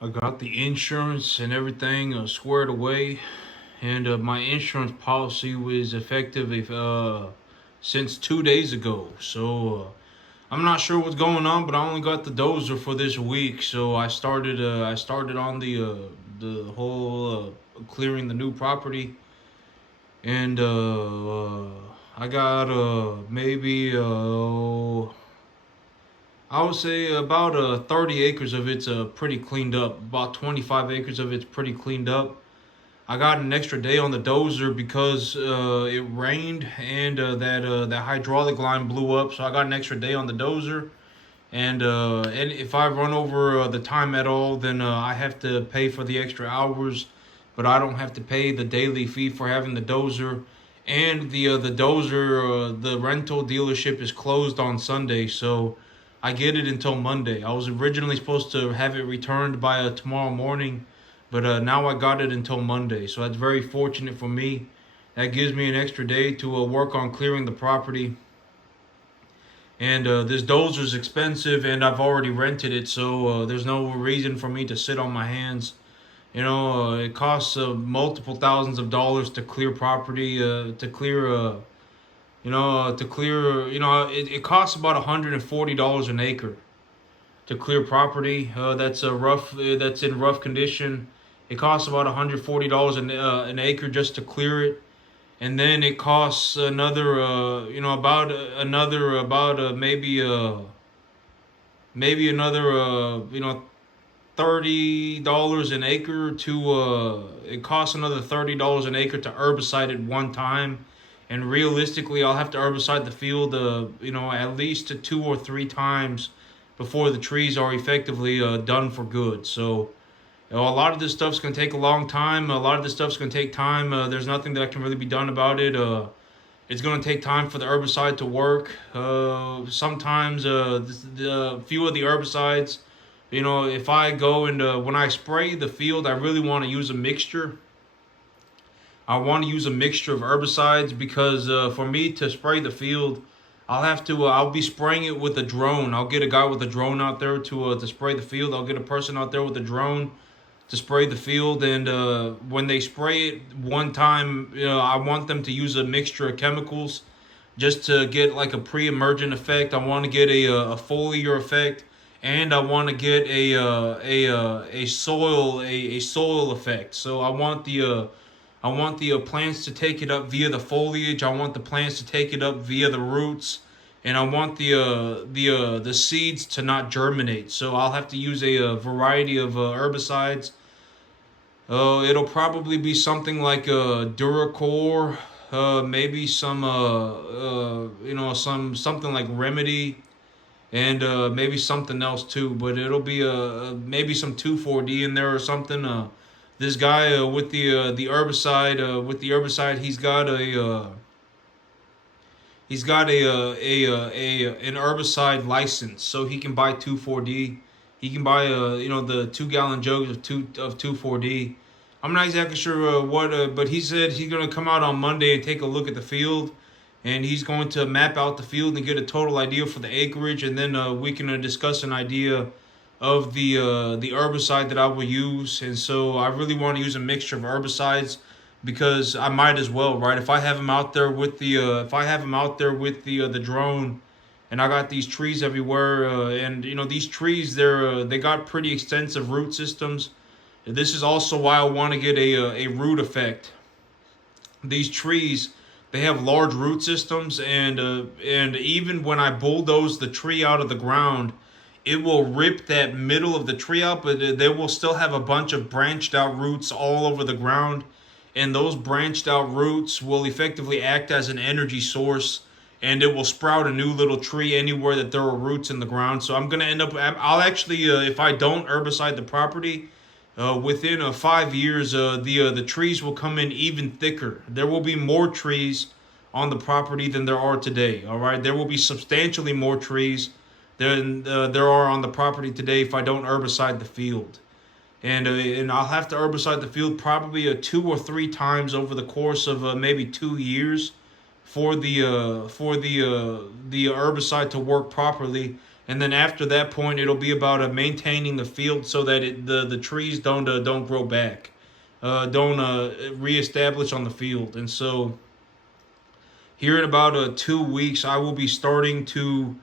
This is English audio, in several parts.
I got the insurance and everything squared away, and my insurance policy was effective since 2 days ago. So I'm not sure what's going on, but I only got the dozer for this week. So I started on the whole clearing the new property, and I got maybe I would say about 30 acres of it's pretty cleaned up. About 25 acres of it's pretty cleaned up. I got an extra day on the dozer because it rained and that hydraulic line blew up. So I got an extra day on the dozer. And if I run over the time at all, then I have to pay for the extra hours. But I don't have to pay the daily fee for having the dozer. And the dozer, the rental dealership is closed on Sunday, so I get it until Monday. I was originally supposed to have it returned by tomorrow morning, but now I got it until Monday. So that's very fortunate for me. That gives me an extra day to work on clearing the property. And this dozer is expensive, and I've already rented it, so there's no reason for me to sit on my hands. It costs multiple thousands of dollars to clear property, it costs about $140 an acre to clear property. That's in rough condition. It costs about $140 an acre just to clear it, and then it costs another, maybe another, $30 an acre to it costs another $30 an acre to herbicide it one time. And realistically, I'll have to herbicide the field at least 2 or 3 times before the trees are effectively done for good. So a lot of this stuff's gonna take a long time. A lot of this stuff's gonna take time. There's nothing that can really be done about it. It's gonna take time for the herbicide to work. Sometimes the few of the herbicides, if I go and when I spray the field, I really want to use a mixture. I want to use a mixture of herbicides because for me to spray the field, I'll be spraying it with a drone. I'll get a guy with a drone out there to spray the field. I'll get a person out there with a drone to spray the field, and when they spray it one time, I want them to use a mixture of chemicals just to get like a pre-emergent effect. I want to get a foliar effect, and I want to get a soil effect. So I want the plants to take it up via the foliage. I want the plants to take it up via the roots, and I want the seeds to not germinate. So I'll have to use a variety of herbicides. It'll probably be something like Duracore, maybe something like Remedy, and maybe something else too. But it'll be maybe some 2,4-D in there or something. This guy with the herbicide, he's got an herbicide license, so he can buy 2,4-D. He can buy the 2 gallon jugs of 2,4-D. I'm not exactly sure but he said he's gonna come out on Monday and take a look at the field, and he's going to map out the field and get a total idea for the acreage, and then we can discuss an idea of the herbicide that I will use. And so I really want to use a mixture of herbicides because I might as well, right? If I have him out there with the drone, and I got these trees everywhere, and these trees, they got pretty extensive root systems. This is also why I want to get a root effect. These trees, they have large root systems, and even when I bulldoze the tree out of the ground, it will rip that middle of the tree out, but they will still have a bunch of branched out roots all over the ground. And those branched out roots will effectively act as an energy source, and it will sprout a new little tree anywhere that there are roots in the ground. So I'll actually, if I don't herbicide the property, within 5 years, the trees will come in even thicker. There will be more trees on the property than there are today. All right, there will be substantially more trees than there are on the property today if I don't herbicide the field. And I'll have to herbicide the field probably 2 or 3 times over the course of maybe 2 years for the herbicide to work properly. and then after that point, it'll be about maintaining the field so that the trees don't grow back, don't reestablish on the field. And so here in about 2 weeks, I will be starting to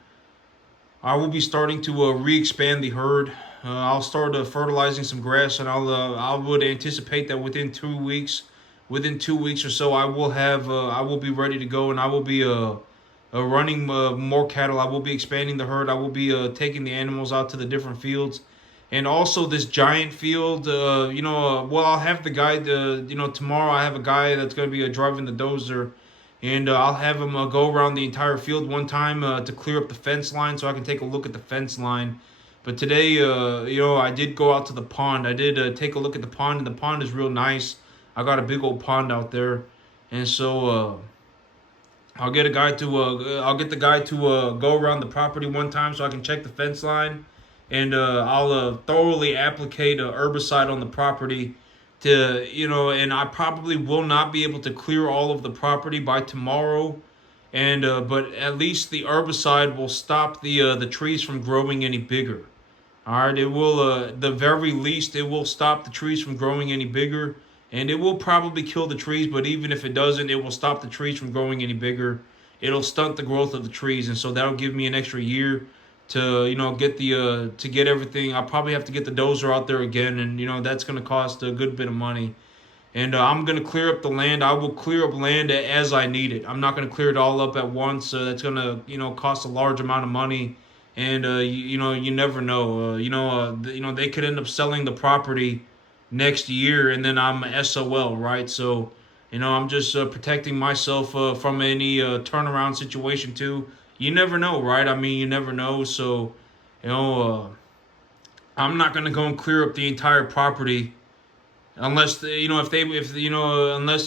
re-expand the herd. I'll start fertilizing some grass, and I would anticipate that within 2 weeks or so, I will be ready to go, and I will be running more cattle. I will be expanding the herd. I will be taking the animals out to the different fields, and also this giant field. Well, I'll have the guy. Tomorrow I have a guy that's going to be driving the dozer, and I'll have him go around the entire field one time to clear up the fence line, so I can take a look at the fence line. But today, I did go out to the pond. I did take a look at the pond, and the pond is real nice. I got a big old pond out there, and so I'll get the guy to go around the property one time so I can check the fence line, and I'll thoroughly applicate herbicide on the property and I probably will not be able to clear all of the property by tomorrow, and but at least the herbicide will stop the trees from growing any bigger. All right, it will the very least it will stop the trees from growing any bigger, and it will probably kill the trees. But even if it doesn't, it will stop the trees from growing any bigger. It'll stunt the growth of the trees, and so that'll give me an extra year to get everything. I'll probably have to get the dozer out there again, and that's going to cost a good bit of money. And I'm going to clear up the land. I will clear up land as I need it. I'm not going to clear it all up at once. That's going to cost a large amount of money, and you never know. They could end up selling the property next year, and then I'm SOL, right? So I'm just protecting myself from any turnaround situation too. You never know, right? I mean, you never know. So you know, I'm not gonna go and clear up the entire property unless unless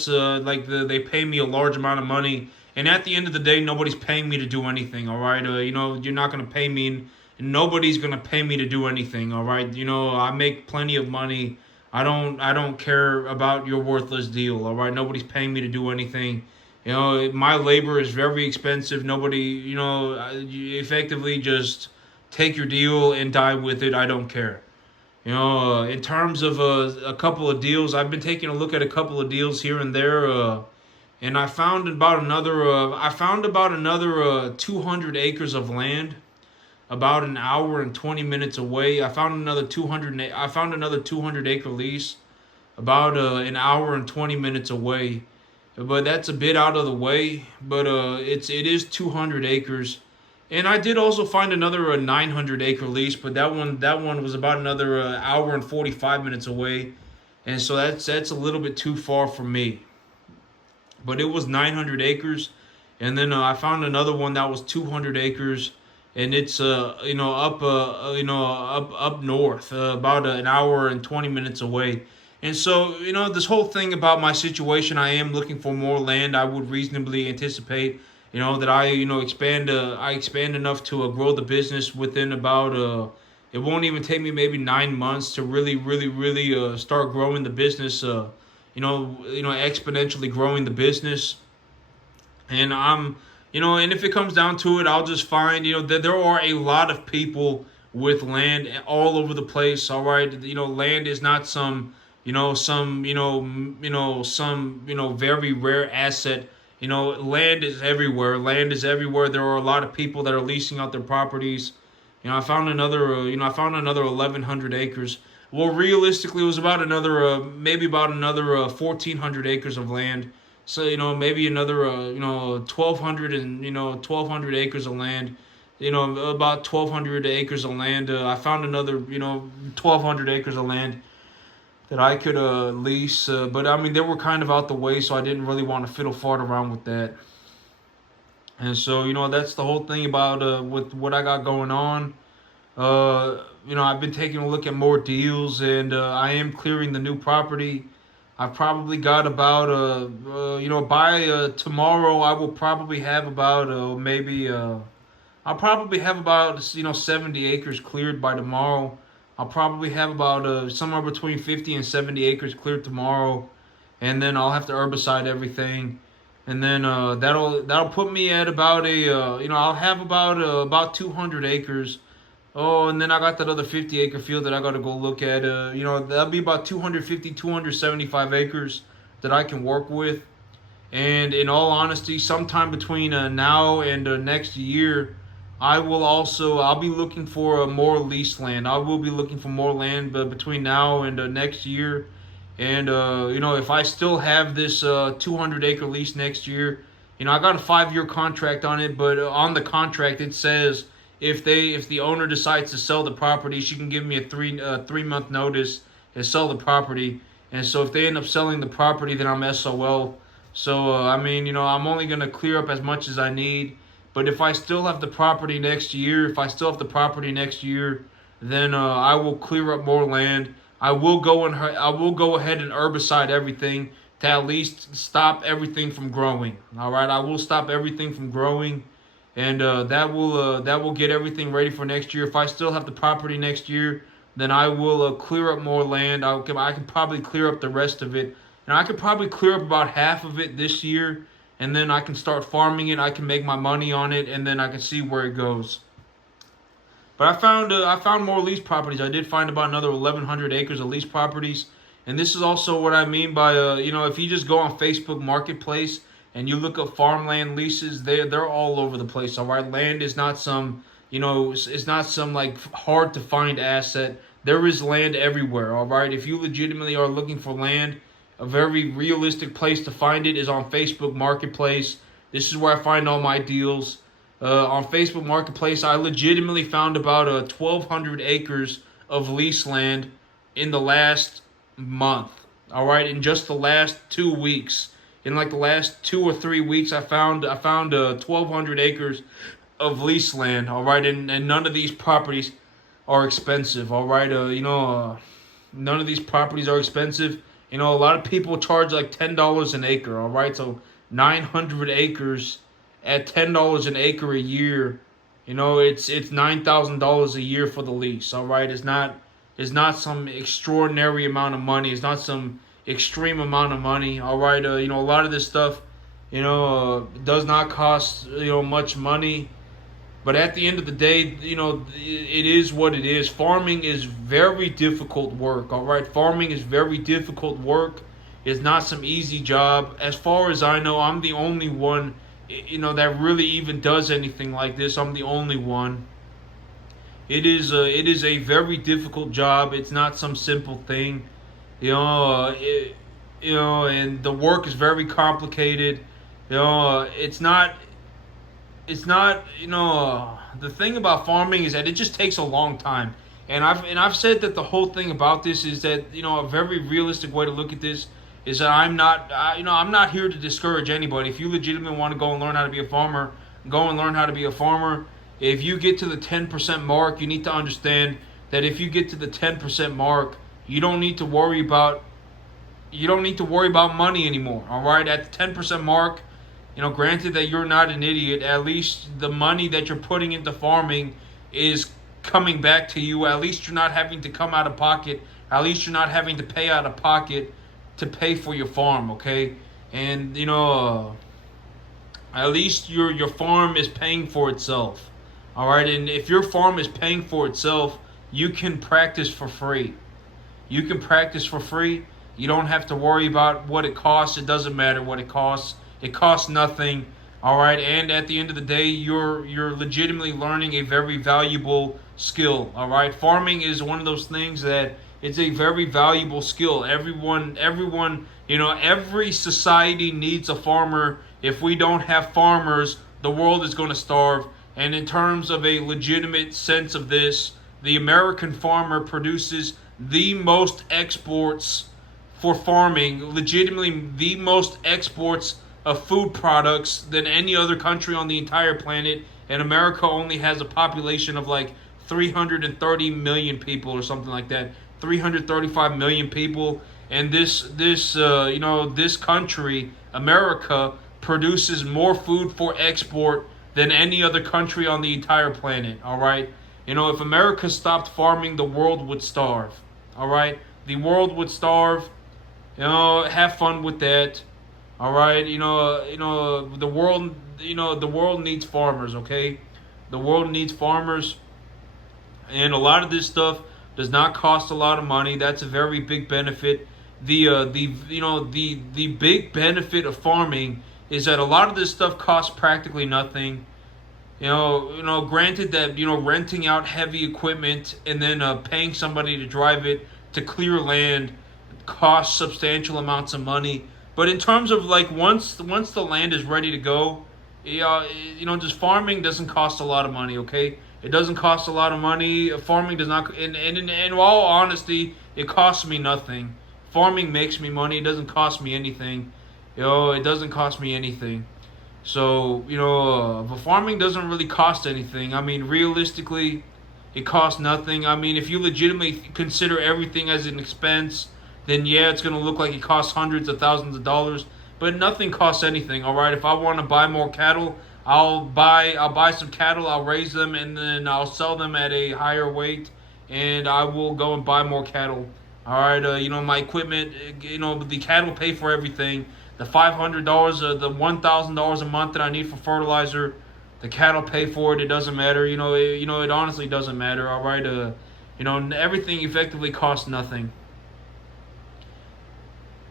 they pay me a large amount of money. And at the end of the day, nobody's paying me to do anything. All right, you're not gonna pay me. Nobody's gonna pay me to do anything. All right, I make plenty of money. I don't care about your worthless deal. All right, nobody's paying me to do anything. My labor is very expensive. Nobody, you effectively just take your deal and die with it. I don't care. In terms of a couple of deals, I've been taking a look at a couple of deals here and there, and I found about another. I found about another 200 acres of land, about an hour and 20 minutes away. I found another 200. I found another 200-acre lease, about an hour and 20 minutes away. But that's a bit out of the way. But it is 200 acres. And I did also find another 900-acre lease, but that one was about another hour and 45 minutes away, and so that's a little bit too far for me. But it was 900 acres, and then I found another one that was 200 acres, and it's up north, about an hour and 20 minutes away. And so this whole thing about my situation, I am looking for more land. I would reasonably anticipate that I expand enough to grow the business within about it won't even take me maybe 9 months to really start growing the business, exponentially growing the business. And and if it comes down to it, I'll just find that there are a lot of people with land all over the place. All right, land is not some very rare asset. Land is everywhere. Land is everywhere. There are a lot of people that are leasing out their properties. I found another. I found another 1,100 acres. Well, realistically, it was about another, maybe about another 1,400 acres of land. So maybe another 1,200 acres of land. About 1,200 acres of land. I found another 1,200 acres of land that I could lease. But I mean, they were kind of out the way, so I didn't really want to fiddle fart around with that. And so, that's the whole thing about with what I got going on. I've been taking a look at more deals, and I am clearing the new property. I've probably got about, by tomorrow, I will probably have about I'll probably have about 70 acres cleared by tomorrow. I'll probably have about somewhere between 50 and 70 acres cleared tomorrow, and then I'll have to herbicide everything, and then that'll put me at about I'll have about 200 acres. Oh, and then I got that other 50-acre field that I got to go look at. That'll be about 250, 275 acres that I can work with. And in all honesty, sometime between now and next year, I'll be looking for more leased land. I will be looking for more land, but between now and next year, and if I still have this 200-acre lease next year, I got a 5-year contract on it, but on the contract it says if the owner decides to sell the property, she can give me a 3 month notice and sell the property. And so if they end up selling the property, then I'm SOL. So I'm only gonna clear up as much as I need. But if I still have the property next year, then I will clear up more land. I will go ahead and herbicide everything to at least stop everything from growing. All right, I will stop everything from growing, and that will get everything ready for next year. If I still have the property next year, then I will clear up more land. I can probably clear up the rest of it, and I could probably clear up about half of it this year, and then I can start farming it. I can make my money on it, and then I can see where it goes. But I found more lease properties. I did find about another 1,100 acres of lease properties, and this is also what I mean by if you just go on Facebook Marketplace and you look up farmland leases, they're all over the place. All right, land is not some it's not some like hard to find asset. There is land everywhere. All right, if you legitimately are looking for land, a very realistic place to find it is on Facebook Marketplace. This is where I find all my deals. On Facebook Marketplace, I legitimately found about 1,200 acres of lease land in the last month. All right, in just the last 2 weeks, in like the last 2 or 3 weeks, I found 1,200 acres of lease land. All right, and none of these properties are expensive. All right, none of these properties are expensive. A lot of people charge like $10 an acre. All right, so 900 acres at $10 an acre a year, it's $9,000 a year for the lease. All right, it's not some extraordinary amount of money. It's not some extreme amount of money. All right, a lot of this stuff, does not cost much money. But at the end of the day, it is what it is. Farming is very difficult work. All right, farming is very difficult work. It's not some easy job. As far as I know, I'm the only one that really even does anything like this. I'm the only one. It is a very difficult job. It's not some simple thing, and the work is very complicated. It's not. The thing about farming is that it just takes a long time. And I've said that the whole thing about this is that a very realistic way to look at this is that I'm not here to discourage anybody. If you legitimately want to go and learn how to be a farmer, go and learn how to be a farmer. If you get to the 10% mark, you need to understand that if you get to the 10% mark, you don't need to worry about money anymore. All right, at the 10% mark, granted that you're not an idiot, at least the money that you're putting into farming is coming back to you. At least you're not having to come out of pocket. At least you're not having to pay out of pocket to pay for your farm, okay? And at least your farm is paying for itself. All right, and if your farm is paying for itself, you can practice for free. You can practice for free. You don't have to worry about what it costs. It doesn't matter what it costs. It costs nothing. All right, and at the end of the day, you're legitimately learning a very valuable skill. All right, farming is one of those things that it's a very valuable skill. Every society needs a farmer. If we don't have farmers, the world is going to starve. And in terms of a legitimate sense of this, the American farmer produces the most exports for farming, legitimately the most exports of food products than any other country on the entire planet. And America only has a population of like 330 million people or something like that. 335 million people, and this country, America, produces more food for export than any other country on the entire planet. All right, if America stopped farming, the world would starve. All right, the world would starve. Have fun with that. All right, the world needs farmers. Okay, the world needs farmers. And a lot of this stuff does not cost a lot of money. That's a very big benefit. The big benefit of farming is that a lot of this stuff costs practically nothing. Granted that renting out heavy equipment and then paying somebody to drive it to clear land costs substantial amounts of money. But in terms of like once the land is ready to go, just farming doesn't cost a lot of money. Okay, it doesn't cost a lot of money. Farming does not, and in all honesty, it costs me nothing. Farming makes me money. It doesn't cost me anything. It doesn't cost me anything. So, but farming doesn't really cost anything. I mean, realistically, it costs nothing. I mean, if you legitimately consider everything as an expense, then yeah, it's going to look like it costs hundreds of thousands of dollars. But nothing costs anything, all right? If I want to buy more cattle, I'll buy some cattle, I'll raise them, and then I'll sell them at a higher weight, and I will go and buy more cattle. All right, my equipment, the cattle pay for everything. The $500, the $1,000 a month that I need for fertilizer, the cattle pay for it. It doesn't matter. It honestly doesn't matter. All right, everything effectively costs nothing.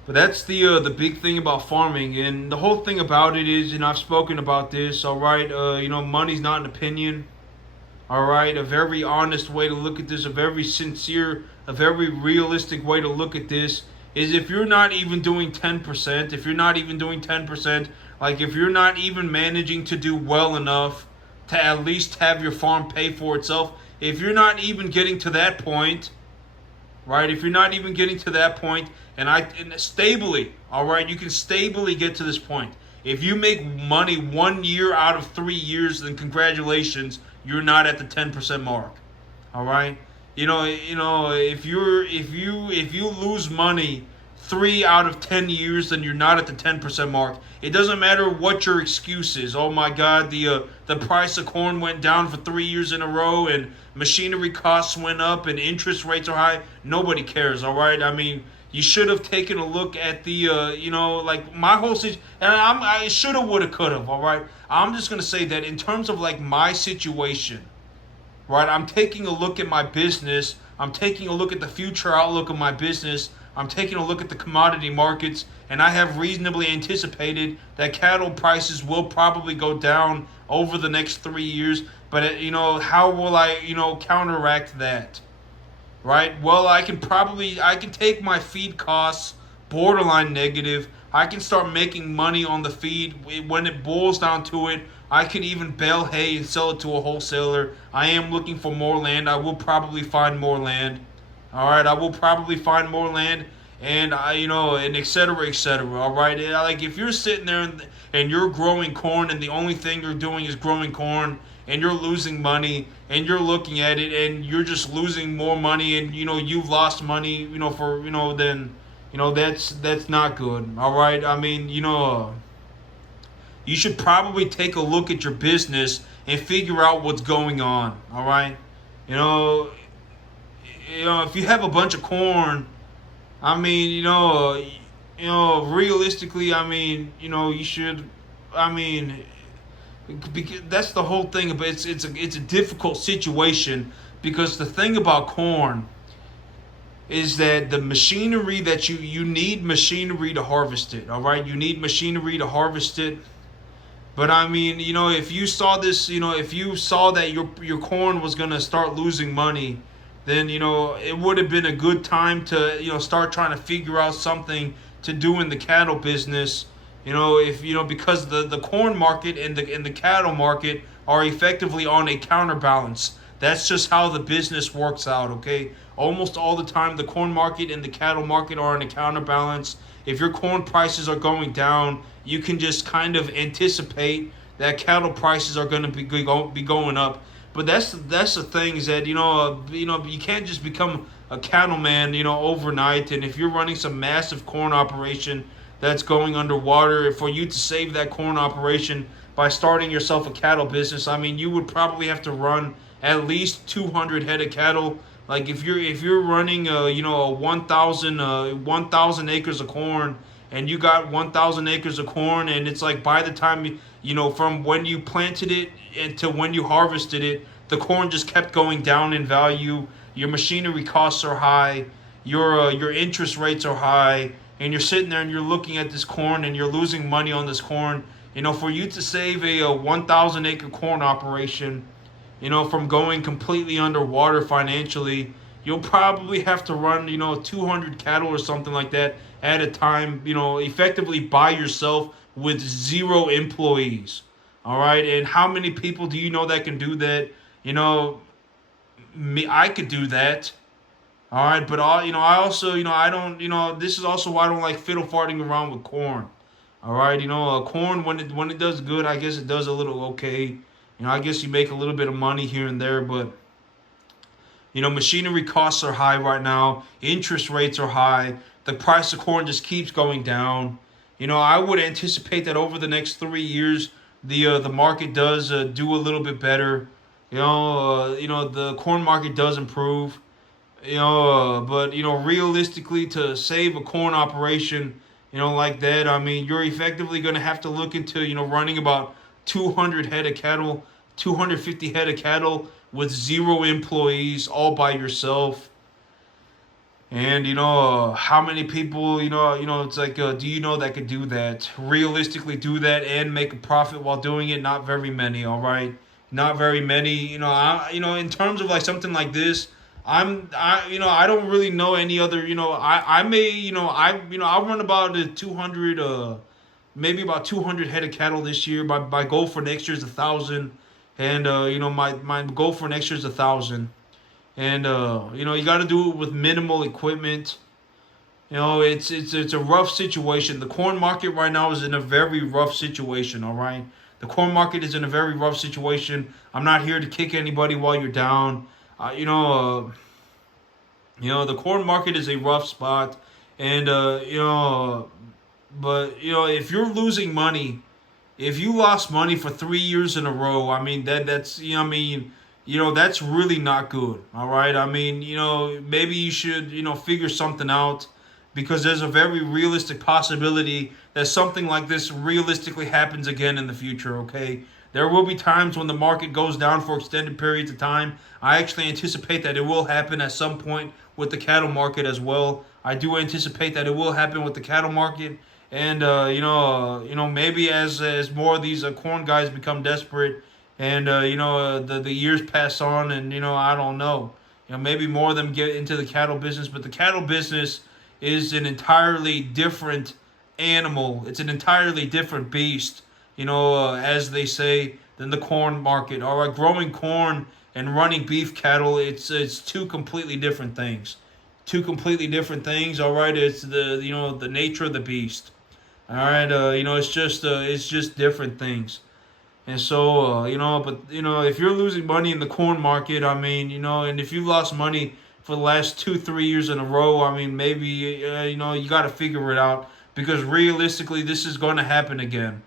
But that's the big thing about farming, and the whole thing about it is, I've spoken about this. All right, money's not an opinion. All right, a very honest way to look at this, a very sincere, a very realistic way to look at this is if you're not even doing 10%, if you're not even doing 10%, like if you're not even managing to do well enough to at least have your farm pay for itself, if you're not even getting to that point, right? If you're not even getting to that point, and stably, all right, you can stably get to this point. If you make money 1 year out of 3 years, then congratulations, you're not at the 10% mark. All right? If you lose money 3 out of 10 years, then you're not at the 10% mark. It doesn't matter what your excuse is. Oh my God, the price of corn went down for 3 years in a row, and machinery costs went up, and interest rates are high. Nobody cares. All right? I mean, you should have taken a look at the, like my whole situation. And I should have, would have, could have. All right. I'm just gonna say that in terms of like my situation, right? I'm taking a look at my business. I'm taking a look at the future outlook of my business. I'm taking a look at the commodity markets, and I have reasonably anticipated that cattle prices will probably go down over the next 3 years. But how will I, counteract that? Right? Well, I can take my feed costs borderline negative. I can start making money on the feed. When it boils down to it, I can even bale hay and sell it to a wholesaler. I am looking for more land. I will probably find more land. All right, I will probably find more land, and and et cetera, et cetera. All right, like if you're sitting there and you're growing corn, and the only thing you're doing is growing corn, and you're losing money, and you're looking at it, and you're just losing more money, and you've lost money, then that's not good. All right, I mean, you should probably take a look at your business and figure out what's going on. All right, if you have a bunch of corn, I mean, realistically, I mean, you should, I mean, because that's the whole thing. But it's a difficult situation, because the thing about corn is that the machinery that you need machinery to harvest it. All right, you need machinery to harvest it. But I mean, if you saw this, if you saw that your corn was gonna start losing money, then it would have been a good time to start trying to figure out something to do in the cattle business. If because the corn market and the cattle market are effectively on a counterbalance. That's just how the business works out. Okay, almost all the time the corn market and the cattle market are on a counterbalance. If your corn prices are going down, you can just kind of anticipate that cattle prices are going to be going up. But that's the thing, is that you can't just become a cattleman overnight. And if you're running some massive corn operation that's going underwater, for you to save that corn operation by starting yourself a cattle business, I mean, you would probably have to run at least 200 head of cattle. Like if you're running a 1,000 acres of corn, and you got 1,000 acres of corn, and it's like by the time from when you planted it until when you harvested it, the corn just kept going down in value. Your machinery costs are high. Your interest rates are high, and you're sitting there and you're looking at this corn and you're losing money on this corn. For you to save a 1,000 acre corn operation, from going completely underwater financially, you'll probably have to run, 200 cattle or something like that at a time, effectively by yourself with zero employees. All right. And how many people do you know that can do that? Me, I could do that. All right. But, I also, I don't, this is also why I don't like fiddle farting around with corn. All right. Corn, when it does good, I guess it does a little okay. I guess you make a little bit of money here and there, but machinery costs are high right now. Interest rates are high. The price of corn just keeps going down. I would anticipate that over the next 3 years, the market does do a little bit better. The corn market does improve. But realistically, to save a corn operation, like that, I mean, you're effectively going to have to look into running about 200 head of cattle, 250 head of cattle with zero employees, all by yourself. And how many people it's like do you know that could do that, realistically do that and make a profit while doing it? Not very many. All right, not very many. In terms of like something like this, I don't really know any other. I may I'll run about 200 maybe about 200 head of cattle this year. My goal for next year is 1,000, and my goal for next year is 1,000. And you got to do it with minimal equipment. It's a rough situation. The corn market right now is in a very rough situation. All right, the corn market is in a very rough situation. I'm not here to kick anybody while you're down. The corn market is a rough spot, and but if you're losing money, if you lost money for 3 years in a row, I mean that's that's really not good. All right, I mean maybe you should figure something out, because there's a very realistic possibility that something like this realistically happens again in the future. Okay, there will be times when the market goes down for extended periods of time. I actually anticipate that it will happen at some point with the cattle market as well. I do anticipate that it will happen with the cattle market, and maybe as more of these corn guys become desperate, and the years pass on, and I don't know, maybe more of them get into the cattle business. But the cattle business is an entirely different animal. It's an entirely different beast, as they say, than the corn market. All right, growing corn and running beef cattle, it's two completely different things. Two completely different things. All right, it's the nature of the beast. All right, it's just different things. And so, but if you're losing money in the corn market, I mean, and if you lost money for the last 2, 3 years in a row, I mean, maybe you got to figure it out, because realistically, this is going to happen again.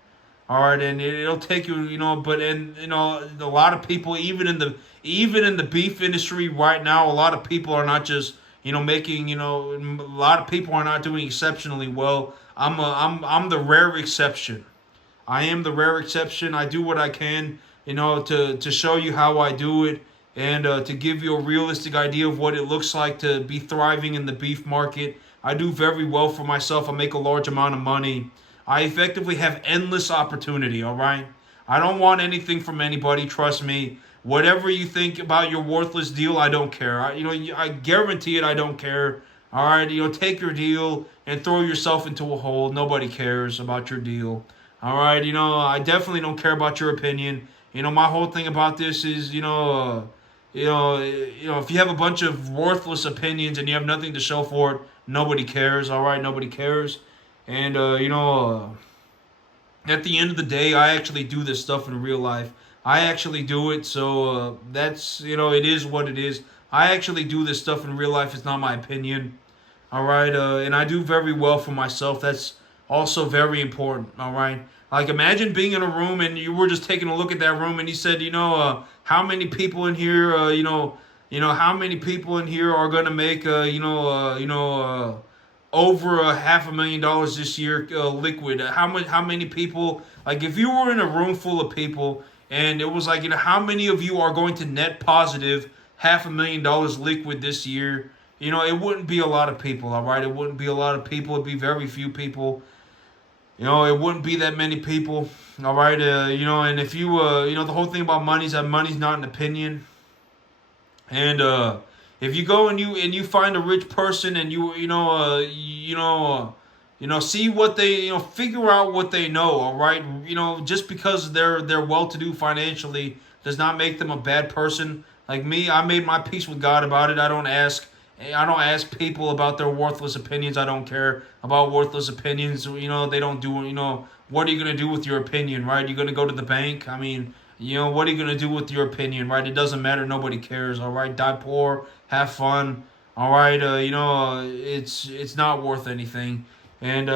All right, and it'll take you, but and a lot of people, even in the beef industry right now, a lot of people are not just making, a lot of people are not doing exceptionally well. I'm the rare exception. I am the rare exception. I do what I can, to show you how I do it, and to give you a realistic idea of what it looks like to be thriving in the beef market. I do very well for myself. I make a large amount of money. I effectively have endless opportunity, all right? I don't want anything from anybody, trust me. Whatever you think about your worthless deal, I don't care. I guarantee it, I don't care. All right, take your deal and throw yourself into a hole. Nobody cares about your deal. All right, I definitely don't care about your opinion. My whole thing about this is, if you have a bunch of worthless opinions and you have nothing to show for it, nobody cares. All right, nobody cares. And at the end of the day, I actually do this stuff in real life. I actually do it, so that's it is what it is. I actually do this stuff in real life. It's not my opinion. All right, and I do very well for myself. That's also very important. All right, like imagine being in a room and you were just taking a look at that room and you said, how many people in here, how many people in here are gonna make, over a $500,000 this year, liquid. How many people? Like if you were in a room full of people and it was like, how many of you are going to net positive $500,000 liquid this year? It wouldn't be a lot of people, all right? It wouldn't be a lot of people. It'd be very few people. It wouldn't be that many people, all right? And if you, the whole thing about money is that money's not an opinion. And if you go and you find a rich person and see what they, figure out what they know, all right? Just because they're well-to-do financially does not make them a bad person. Like me, I made my peace with God about it. I don't ask people about their worthless opinions. I don't care about worthless opinions. They don't do. What are you gonna do with your opinion, right? You're gonna go to the bank. I mean, what are you gonna do with your opinion, right? It doesn't matter. Nobody cares. All right, die poor, have fun. All right, it's not worth anything, and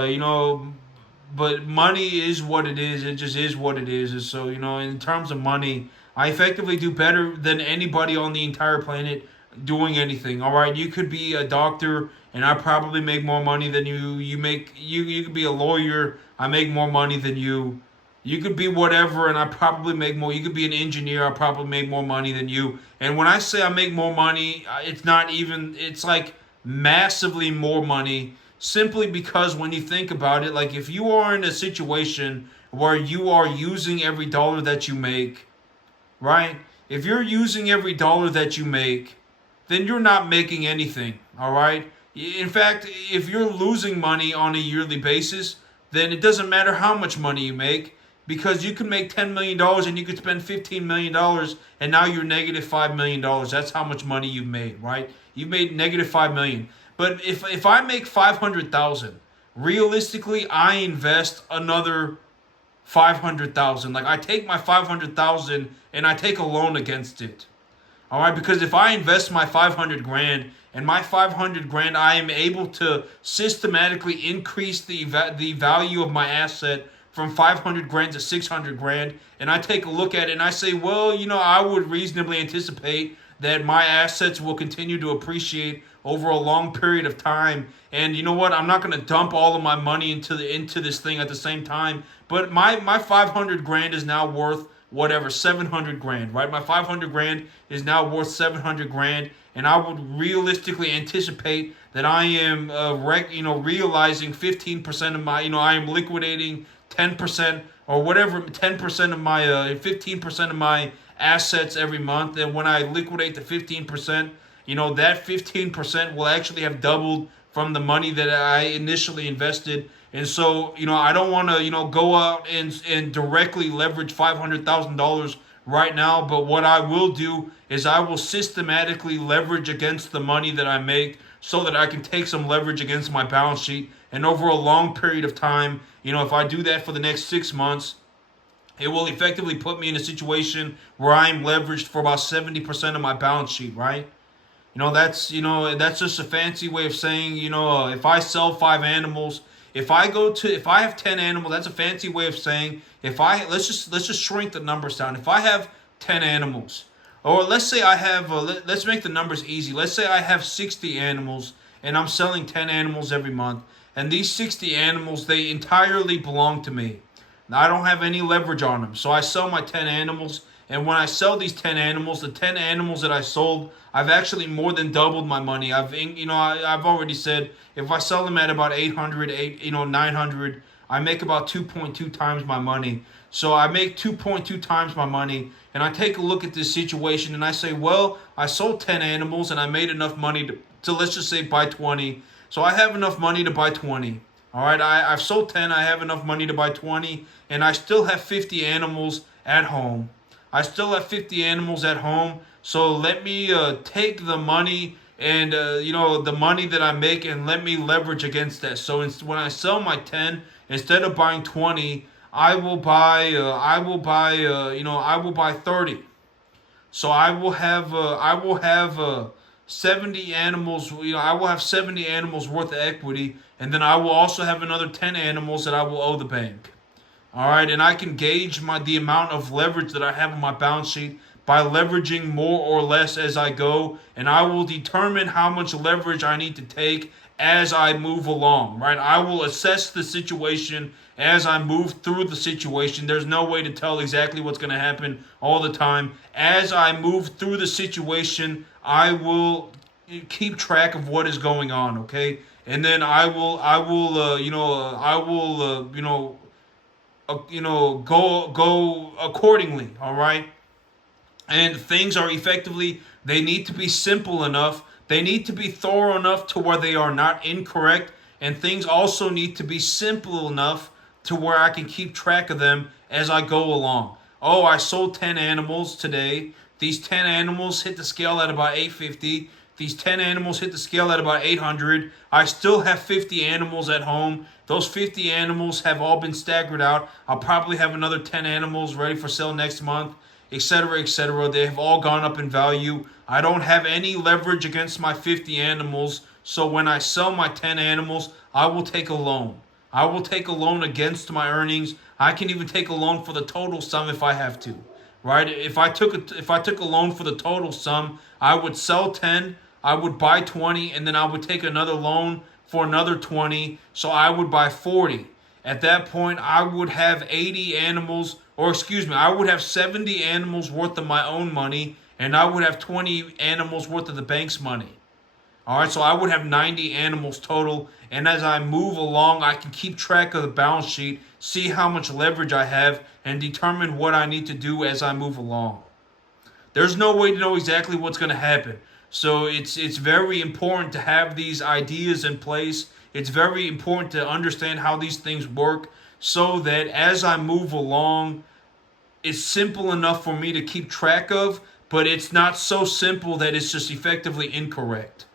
but money is what it is. It just is what it is. And so, in terms of money, I effectively do better than anybody on the entire planet doing anything. All right, you could be a doctor, and I probably make more money than you. You could be a lawyer. I make more money than you. You could be whatever, and I probably make more. You could be an engineer. I probably make more money than you. And when I say I make more money, it's not even. It's like massively more money. Simply because when you think about it, like if you are in a situation where you are using every dollar that you make, right? If you're using every dollar that you make, then you're not making anything, all right? In fact, if you're losing money on a yearly basis, then it doesn't matter how much money you make, because you can make $10 million dollars and you could spend $15 million dollars, and now you're negative $5 million dollars. That's how much money you've made, right? You've made negative $5 million dollars. But if I make 500,000, realistically, I invest another 500,000. Like I take my 500,000 and I take a loan against it. All right, because if I invest my 500 grand and my 500 grand, I am able to systematically increase the value of my asset from 500 grand to 600 grand. And I take a look at it and I say, well, I would reasonably anticipate that my assets will continue to appreciate over a long period of time. And you know what? I'm not going to dump all of my money into this thing at the same time. But my 500 grand is now worth whatever, 700 grand, right? My 500 grand is now worth 700 grand, and I would realistically anticipate that I am realizing 15% of my, I am liquidating 10% or whatever, 10% of my 15% of my assets every month. And when I liquidate the 15%, that 15% will actually have doubled from the money that I initially invested. And so, I don't want to, go out and directly leverage $500,000 right now. But what I will do is I will systematically leverage against the money that I make so that I can take some leverage against my balance sheet. And over a long period of time, if I do that for the next 6 months, it will effectively put me in a situation where I'm leveraged for about 70% of my balance sheet, right? That's just a fancy way of saying, if I sell 5 animals, if I have 10 animals, that's a fancy way of saying let's just shrink the numbers down. If I have 10 animals, or let's say I have let's make the numbers easy. Let's say I have 60 animals and I'm selling 10 animals every month, and these 60 animals, they entirely belong to me. Now, I don't have any leverage on them. So I sell my 10 animals, and when I sell these 10 animals, the 10 animals that I sold, I've actually more than doubled my money. I've already said if I sell them at about 800, 900, I make about 2.2 times my money. So I make 2.2 times my money, and I take a look at this situation and I say, well, I sold 10 animals and I made enough money to let's just say buy 20. So I have enough money to buy 20. All right, I've sold 10, I have enough money to buy 20, and I still have 50 animals at home. So let me take the money and the money that I make, and let me leverage against that. So when I sell my 10, instead of buying 20, I will buy 30. So I will have 70 animals. I will have 70 animals worth of equity, and then I will also have another 10 animals that I will owe the bank. All right, and I can gauge the amount of leverage that I have on my balance sheet by leveraging more or less as I go, and I will determine how much leverage I need to take as I move along, right? I will assess the situation as I move through the situation. There's no way to tell exactly what's going to happen all the time. As I move through the situation, I will keep track of what is going on, okay? And then I will, I will, go accordingly, all right? And things are effectively, they need to be simple enough, they need to be thorough enough to where they are not incorrect, and things also need to be simple enough to where I can keep track of them as I go along. Oh, I sold 10 animals today. These 10 animals hit the scale at about 850. These 10 animals hit the scale at about 800. I still have 50 animals at home. Those 50 animals have all been staggered out. I'll probably have another 10 animals ready for sale next month, etc., etc. They have all gone up in value. I don't have any leverage against my 50 animals. So when I sell my 10 animals, I will take a loan. I will take a loan against my earnings. I can even take a loan for the total sum if I have to. Right? If I took a loan for the total sum, I would sell 10, I would buy 20, and then I would take another loan for another 20, so I would buy 40. At that point, I would have 80 animals, or excuse me, I would have 70 animals worth of my own money, and I would have 20 animals worth of the bank's money. All right, so I would have 90 animals total, and as I move along, I can keep track of the balance sheet, see how much leverage I have, and determine what I need to do as I move along. There's no way to know exactly what's going to happen. So it's very important to have these ideas in place. It's very important to understand how these things work so that as I move along, it's simple enough for me to keep track of, but it's not so simple that it's just effectively incorrect.